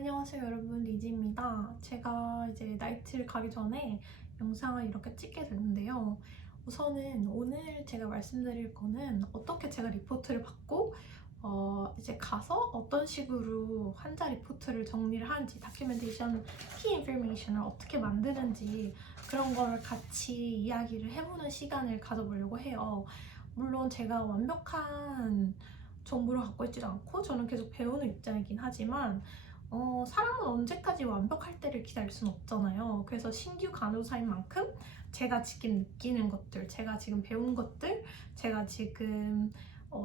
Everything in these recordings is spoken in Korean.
안녕하세요 여러분, 리지입니다. 제가 이제 나이트를 가기 전에 영상을 이렇게 찍게 됐는데요. 우선은 오늘 제가 말씀드릴 거는 어떻게 제가 리포트를 받고 이제 가서 어떤 식으로 환자 리포트를 정리를 하는지, 다큐멘테이션 키 인포메이션을 어떻게 만드는지 그런 걸 같이 이야기를 해보는 시간을 가져보려고 해요. 물론 제가 완벽한 정보를 갖고 있지도 않고 저는 계속 배우는 입장이긴 하지만 사람은 언제까지 완벽할 때를 기다릴 순 없잖아요. 그래서 신규 간호사인 만큼 제가 지금 느끼는 것들, 제가 지금 배운 것들, 제가 지금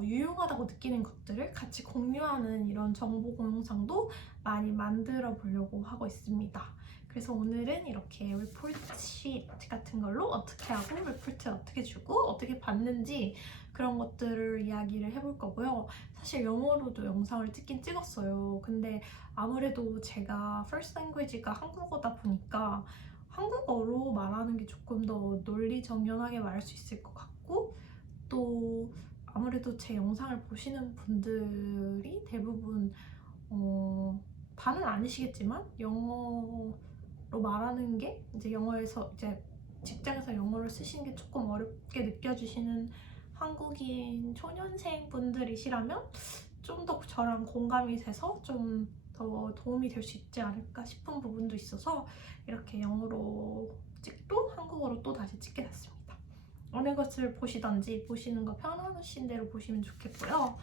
유용하다고 느끼는 것들을 같이 공유하는 이런 정보 공유상도 많이 만들어 보려고 하고 있습니다. 그래서 오늘은 이렇게 리포트 시트 같은 걸로 어떻게 하고 리포트 어떻게 주고 어떻게 받는지 그런 것들을 이야기를 해볼 거고요. 사실 영어로도 영상을 찍긴 찍었어요. 근데 아무래도 제가 first language가 한국어다 보니까 한국어로 말하는 게 조금 더 논리정연하게 말할 수 있을 것 같고, 또 아무래도 제 영상을 보시는 분들이 대부분 다는 아니시겠지만 영어로 말하는 게 이제 영어에서 이제 직장에서 영어를 쓰시는 게 조금 어렵게 느껴지시는 한국인 초년생 분들이시라면 좀 더 저랑 공감이 돼서 좀 더 도움이 될 수 있지 않을까 싶은 부분도 있어서 이렇게 영어로 찍고 한국어로 또 다시 찍게 됐습니다. 어느 것을 보시던지 보시는 거 편하신 대로 보시면 좋겠고요.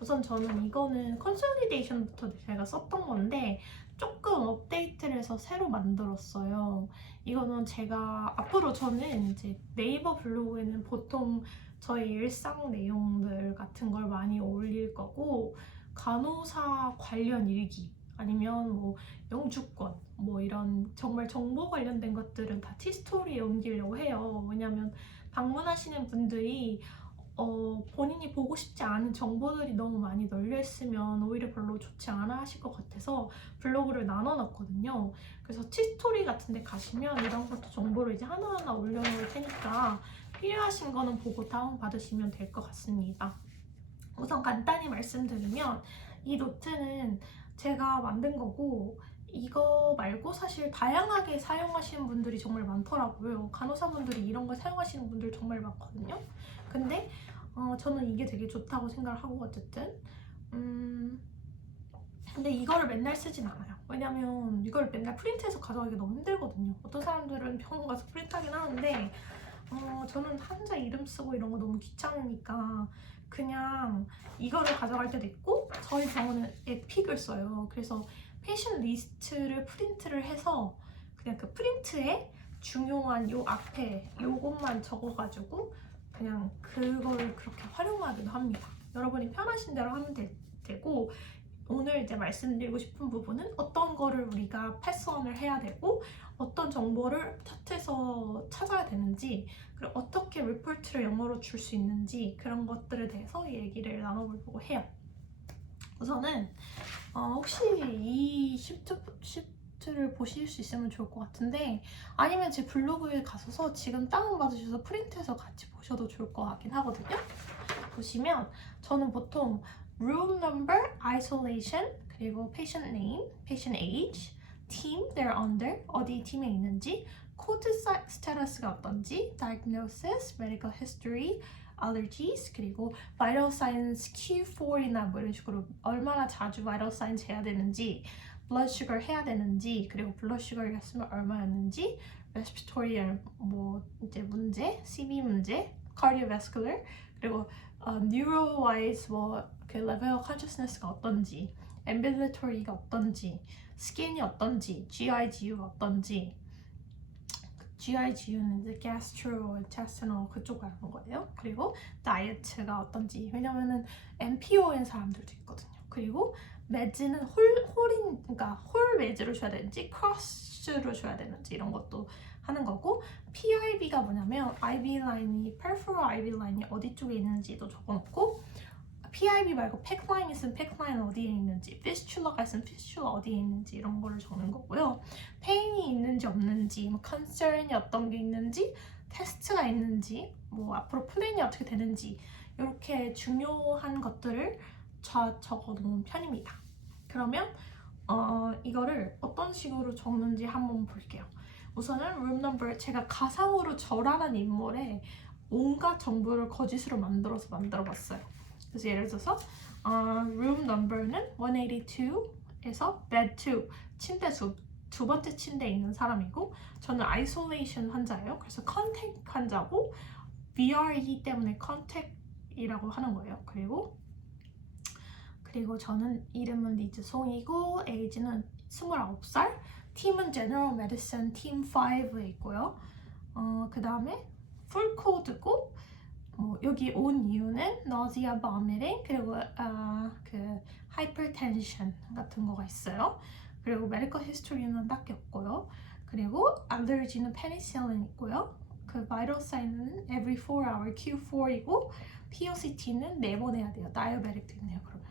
우선 저는 이거는 컨솔리데이션부터 제가 썼던 건데 조금 업데이트를 해서 새로 만들었어요. 이거는 제가 앞으로 저는 이제 네이버 블로그에는 보통 저희 일상 내용들 같은 걸 많이 올릴 거고, 간호사 관련 일기 아니면 뭐 영주권 뭐 이런 정말 정보 관련된 것들은 다 티스토리에 옮기려고 해요. 왜냐면 방문하시는 분들이 본인이 보고 싶지 않은 정보들이 너무 많이 널려 있으면 오히려 별로 좋지 않아 하실 것 같아서 블로그를 나눠 놨거든요. 그래서 티스토리 같은 데 가시면 이런 것도 정보를 이제 하나하나 올려놓을 테니까 필요하신 거는 보고 다운받으시면 될 것 같습니다. 우선 간단히 말씀드리면 이 노트는 제가 만든 거고, 이거 말고 사실 다양하게 사용하시는 분들이 정말 많더라고요. 간호사분들이 이런 걸 사용하시는 분들 정말 많거든요. 근데 저는 이게 되게 좋다고 생각을 하고, 어쨌든 근데 이거를 맨날 쓰진 않아요. 왜냐면 이걸 맨날 프린트해서 가져가기 너무 힘들거든요. 어떤 사람들은 병원 가서 프린트하긴 하는데 저는 환자 이름 쓰고 이런 거 너무 귀찮으니까 그냥 이거를 가져갈 때도 있고, 저희 병원은 에픽을 써요. 그래서 페이션 리스트를 프린트를 해서 그냥 그 프린트에 중요한 요 앞에 요것만 적어가지고 그냥 그걸 그렇게 활용하기도 합니다. 여러분이 편하신 대로 하면 되고, 오늘 이제 말씀드리고 싶은 부분은 어떤 거를 우리가 패스원을 해야 되고 어떤 정보를 차트에서 찾아야 되는지, 그리고 어떻게 리포트를 영어로 줄 수 있는지 그런 것들에 대해서 얘기를 나눠보려고 해요. 우선은 혹시 이 시트를 보실 수 있으면 좋을 것 같은데, 아니면 제 블로그에 가셔서 지금 다운받으셔서 프린트해서 같이 보셔도 좋을 것 같긴 하거든요. 보시면 저는 보통 room number, isolation, 그리고 patient name, patient age, team they're under, 어디 팀에 있는지, 코드 스테러스가 어떤지, diagnosis, medical history, allergies, 그리고 vital signs Q4이나 뭐 이런 식으로 얼마나 자주 vital signs 해야 되는지, blood sugar 해야 되는지, 그리고 blood sugar 했으면 얼마였는지, respiratory 뭐 이제 문제, CV 문제, cardiovascular, 그리고 neuro-wise 그 level of consciousness가 어떤지, ambulatory가 어떤지, skin이 어떤지, GI-GU가 어떤지, GI-GU는 이제 gastrointestinal 그쪽 말하는 거예요. 그리고 다이어트가 어떤지, 왜냐면은 MPO인 사람들도 있거든요. 그리고 매즈는 그러니까 홀 매즈로 줘야 되는지 크로스로 줘야 되는지 이런 것도 하는 거고, PIB가 뭐냐면 IV 라인이 peripheral IV 라인이 어디 쪽에 있는지도 적어놓고, PIB 말고 팩 라인 있으면 팩 라인 어디에 있는지, 피스츄라가 있으면 피스츄라 어디에 있는지 이런 거를 적는 거고요. 페인이 있는지 없는지, 뭐 컨서런이 어떤 게 있는지, 테스트가 있는지, 뭐 앞으로 플랜이 어떻게 되는지, 이렇게 중요한 것들을 적어놓은 편입니다. 그러면 이거를 어떤 식으로 적는지 한번 볼게요. 우선은 room number, 제가 가상으로 저라는 인물의 온갖 정보를 거짓으로 만들어봤어요. 그래서 예를 들어서 room number는 182에서 bed 2, 침대 두 번째 침대에 있는 사람이고, 저는 isolation 환자예요. 그래서 contact 환자고, VRE 때문에 contact이라고 하는 거예요. 그리고 저는 이름은 리즈송이고, 에이지는 29살, 팀은 General Medicine 팀 5에 있고요. 그 다음에 풀 코드고, 여기 온 이유는 nausea, vomiting, 그리고 그 hypertension 같은 거가 있어요. 그리고 medical history는 딱히 없고요. 그리고 allergy는 penicillin 있고요. 그 vital sign은 every 4 hour Q4이고, POCT는 4번 해야 돼요. diabetic도 있네요. 그러면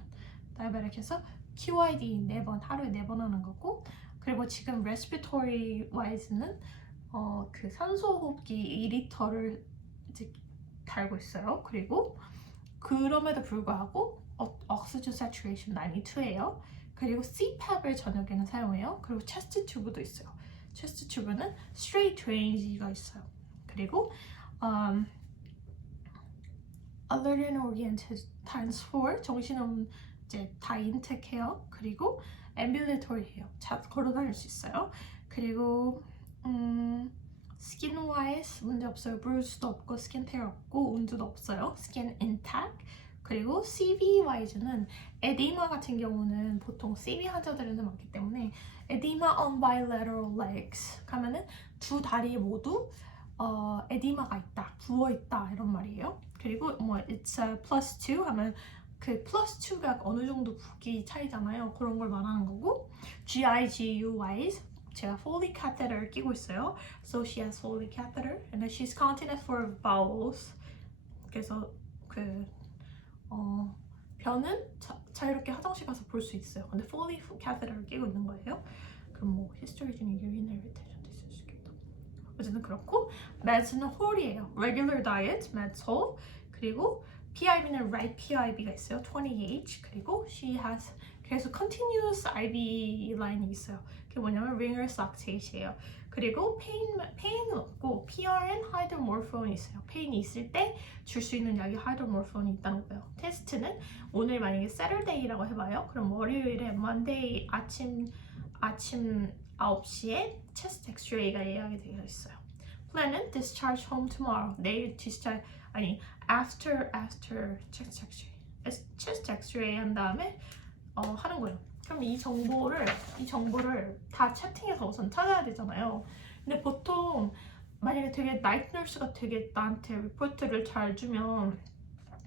diabetic에서 QID 4번, 하루에 4번 하는 거고, 그리고 지금 respiratory wise는 그 산소호흡기 2리터를 이제 달고 있어요. 그리고 그럼에도 불구하고 oxygen saturation 92예요. 그리고 CPAP을 저녁에는 사용해요. 그리고 체스트 튜브도 있어요. 체스트 튜브는 straight drainage가 있어요. 그리고 alert and oriented times 4, 정신없는 이제 다 인텍해요. 그리고 ambulatory해요. 걸어 다닐 수 있어요. 그리고 skin wise 문제 없어요. bruise도 없고 skin tear 없고 wound도 없어요. skin intact. 그리고 CV wise는 에디마 같은 경우는 보통 CV 환자들에는 많기 때문에 edema on bilateral legs 하면은 두 다리 모두 에디마가 있다, 부어 있다 이런 말이에요. 그리고 it's a +2 하면 그 +2가 어느 정도 붓기 차이잖아요. 그런 걸 말하는 거고, GIGU wise 제가 Foley catheter 끼고 있어요. So she has Foley catheter and then she's continent for bowels. 그래서 변은 자유롭게 화장실 가서 볼 수 있어요. 근데 Foley catheter를 끼고 있는 거예요. 그럼 history 중에 urinary retention도 있을 수 있겠다. 어쨌든 그렇고, meds는 whole이에요. regular diet, meds whole. 그리고 PIB는 right PIB가 있어요. 20H. 그리고 she has 계속 continuous IV 라인이 있어요. 그게 뭐냐면 ringers lactate이에요. 그리고 pain은 없고 PRN hydromorphone이 있어요. pain이 있을 때 줄 수 있는 약이 hydromorphone이 있다는 거예요. 테스트는 오늘 만약에 Saturday라고 해봐요. 그럼 월요일에 Monday 아침 9시에 chest x-ray가 예약이 되어 있어요. plan은 discharge home tomorrow. 내일 discharge after chest x-ray 한 다음에 하는 거예요. 그럼 이 정보를 다 채팅해서 우선 찾아야 되잖아요. 근데 보통 만약에 되게 나이트 널스가 되게 나한테 리포트를 잘 주면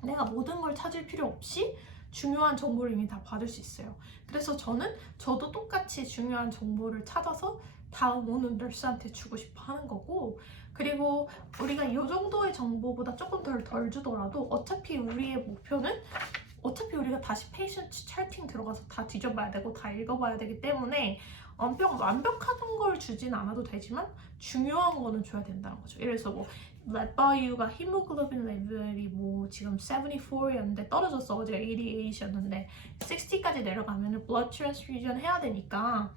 내가 모든 걸 찾을 필요 없이 중요한 정보를 이미 다 받을 수 있어요. 그래서 저도 똑같이 중요한 정보를 찾아서 다음 오는 널스한테 주고 싶어 하는 거고, 그리고 우리가 이 정도의 정보보다 조금 덜 주더라도 어차피 우리의 목표는 우리가 다시 페이션트 차팅 들어가서 다 뒤져봐야 되고 다 읽어봐야 되기 때문에 완벽한 걸 주진 않아도 되지만 중요한 거는 줘야 된다는 거죠. 예를 들어서 렛바이유가 히모글로빈 레벨이 지금 74였는데 떨어졌어. 어제 88이었는데 60까지 내려가면 blood transfusion 해야 되니까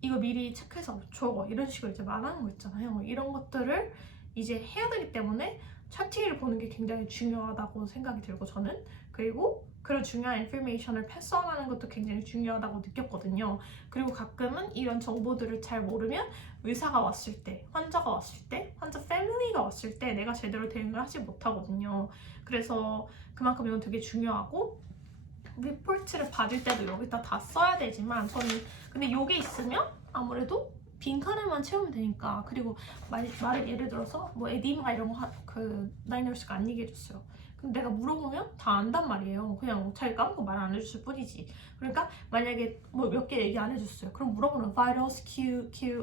이거 미리 체크해서 줘. 이런 식으로 이제 말하는 거 있잖아요. 이런 것들을 이제 해야 되기 때문에 차트를 보는 게 굉장히 중요하다고 생각이 들고, 저는 그리고 그런 중요한 인포메이션을 패스하는 것도 굉장히 중요하다고 느꼈거든요. 그리고 가끔은 이런 정보들을 잘 모르면 의사가 왔을 때, 환자가 왔을 때, 환자 패밀리가 왔을 때 내가 제대로 대응을 하지 못하거든요. 그래서 그만큼 이건 되게 중요하고, 리포트를 받을 때도 여기다 다 써야 되지만 근데 이게 있으면 아무래도 빈칸에만 채우면 되니까. 그리고 말을 예를 들어서 에디마 이런 거 나이너스가 안 얘기해줬어요. 근데 내가 물어보면 다 안단 말이에요. 그냥 자기 까먹고 말 안 해줬을 뿐이지. 그러니까 만약에 몇 개 얘기 안 해줬어요. 그럼 물어보면 vitals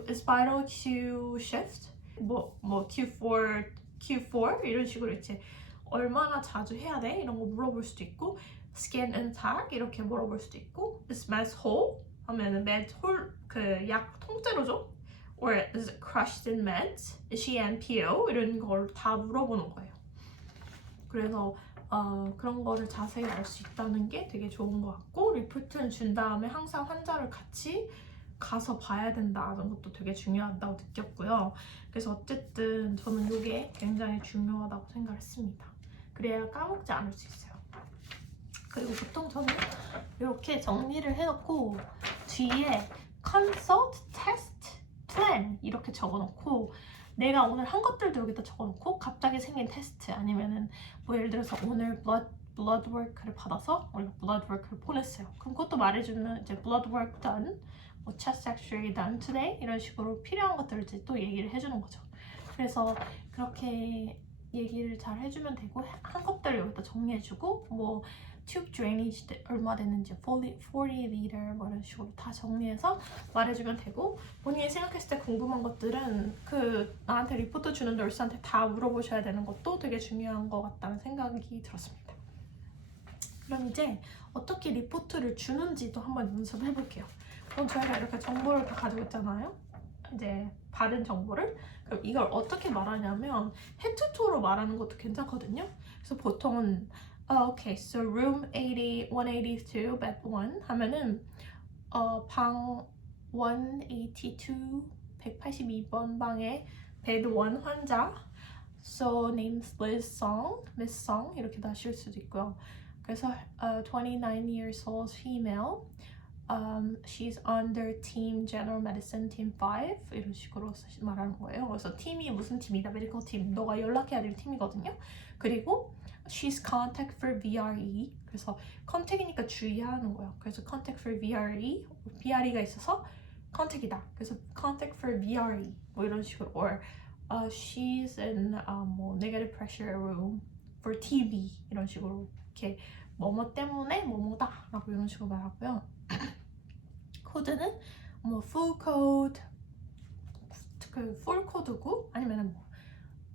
is vital Q shift? Q4 이런 식으로 이제 얼마나 자주 해야 돼? 이런 거 물어볼 수도 있고, skin intact 이렇게 물어볼 수도 있고, is meds whole? 하면은 meds whole 약 통째로 줘? or is it crushed in meds? is she NPO? 이런 걸 다 물어보는 거예요. 그래서 그런 거를 자세히 알 수 있다는 게 되게 좋은 것 같고, 리포트는 준 다음에 항상 환자를 같이 가서 봐야 된다는 것도 되게 중요하다고 느꼈고요. 그래서 어쨌든 저는 이게 굉장히 중요하다고 생각했습니다. 그래야 까먹지 않을 수 있어요. 그리고 보통 저는 이렇게 정리를 해놓고 뒤에 consult, test, plan 이렇게 적어놓고, 내가 오늘 한 것들도 여기다 적어놓고 갑자기 생긴 테스트, 아니면은 뭐 예를 들어서 오늘 blood work를 받아서 원래 blood work를 보냈어요. 그럼 그것도 말해주면 이제 blood work done, 뭐 chest x-ray done today 이런 식으로 필요한 것들을 이제 또 얘기를 해주는 거죠. 그래서 그렇게 얘기를 잘 해주면 되고, 한 것들 여기다 정리해주고, 뭐 튜브 드레이니지 얼마 됐는지 40L 뭐 이런 식으로 다 정리해서 말해주면 되고, 본인이 생각했을 때 궁금한 것들은 그 나한테 리포트 주는 널스한테 다 물어보셔야 되는 것도 되게 중요한 것 같다는 생각이 들었습니다. 그럼 이제 어떻게 리포트를 주는지도 한번 연습해 볼게요. 그럼 저희가 이렇게 정보를 다 가지고 있잖아요. 이제 받은 정보를. 그럼 이걸 어떻게 말하냐면 헤드2로 말하는 것도 괜찮거든요. 그래서 보통은 okay, so room 80, 182, bed 1 하면은 방 182, 182번 방에 bed 1 환자, so name's Liz Song, Miss Song 이렇게 다실 수도 있고요. 그래서 29 years old female, she's under team general medicine team 5 이런 식으로 말하는 거예요. 그래서 팀이 무슨 팀이다, 메디컬 팀, 너가 연락해야 될 팀이거든요. 그리고 she's contact for VRE, 그래서 contact이니까 주의하는 거예요. 그래서 contact for VRE, VRE가 있어서 contact이다. 그래서 contact for VRE 뭐 이런 식으로, or she's in 뭐 negative pressure room for TB 이런 식으로 이렇게 뭐뭐 때문에 뭐뭐다 라고 이런 식으로 말하고요. 코드는 뭐 full code, 그 full code고, 아니면은 뭐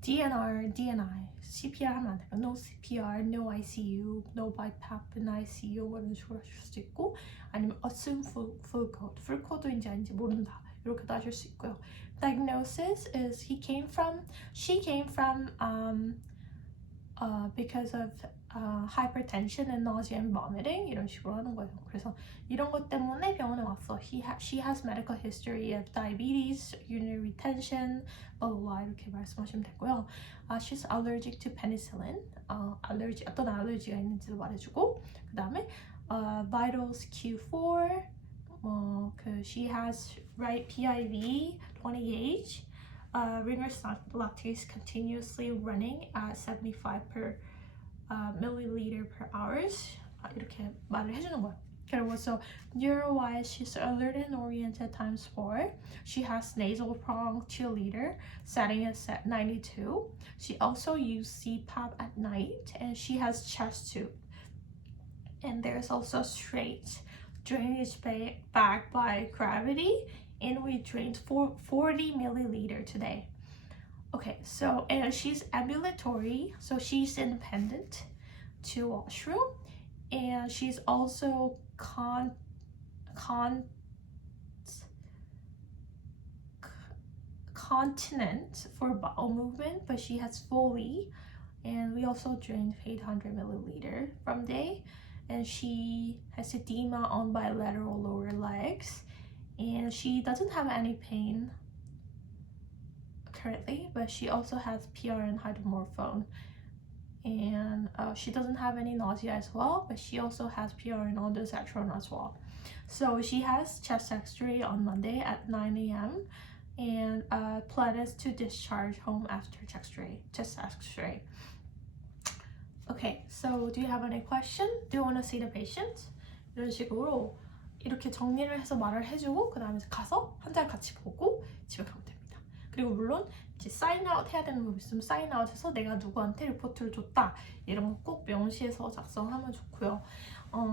DNR, DNI, CPR 하면 안 돼요. No CPR, no ICU, no BiPAP in ICU 뭐 이런 식으로 하실 수도 있고, 아니면 assume full code, full code인지 아닌지 모른다 이렇게도 하실 수 있고요. Diagnosis is she came from because of hypertension and nausea and vomiting 이런 식으로 하는 거예요. 그래서 이런 것 때문에 병원에 왔어. She has medical history of diabetes, urinary retention, blah blah blah 이렇게 말씀하시면 되고요. She's allergic to penicillin. 어떤 알러지가 있는지도 말해주고, 그 다음에 vitals Q4. she has right PIV 20 gauge. Ringer's lactate continuously running at 75 per milliliter per hours. 이렇게 말을 해주는 거예요. 그리고 so neuro-wise, she's alert and oriented times 4. She has nasal prong 2 liter, setting is at 92. She also used CPAP at night, and she has chest tube. And there's also straight drainage bag by gravity, and we drained 40 milliliter today. Okay, so and she's ambulatory, so she's independent to washroom, and she's also continent for bowel movement, but she has fully, and we also drained 800 milliliter from day, and she has edema on bilateral lower legs, and she doesn't have any pain currently, but she also has PRN hydromorphone, and she doesn't have any nausea as well, but she also has PRN ondansetron as well. So she has chest x-ray on Monday at 9 a.m. and plan is to discharge home after chest x-ray. Okay, so do you have any question? Do you want to see the patient? 이런 식으로 이렇게 정리를 해서 말을 해주고, 그 다음에 가서 환자를 같이 보고 집에 가면 됩니다. 그리고 물론 이제 사인아웃 해야 되는 거 있으면 사인아웃해서 내가 누구한테 리포트를 줬다 이런 거 꼭 명시해서 작성하면 좋고요.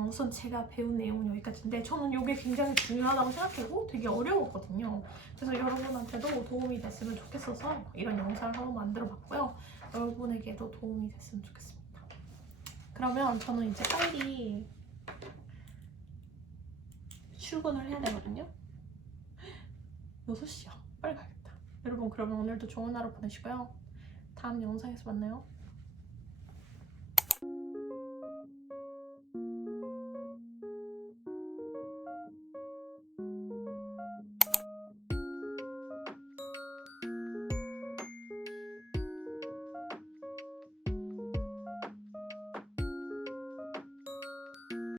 우선 제가 배운 내용은 여기까지인데, 저는 이게 굉장히 중요하다고 생각하고 되게 어려웠거든요. 그래서 여러분한테도 도움이 됐으면 좋겠어서 이런 영상을 한번 만들어 봤고요. 여러분에게도 도움이 됐으면 좋겠습니다. 그러면 저는 이제 빨리 출근을 해야 되거든요. 6시야. 빨리 가야겠다. 여러분, 그러면 오늘도 좋은 하루 보내시고요. 다음 영상에서 만나요.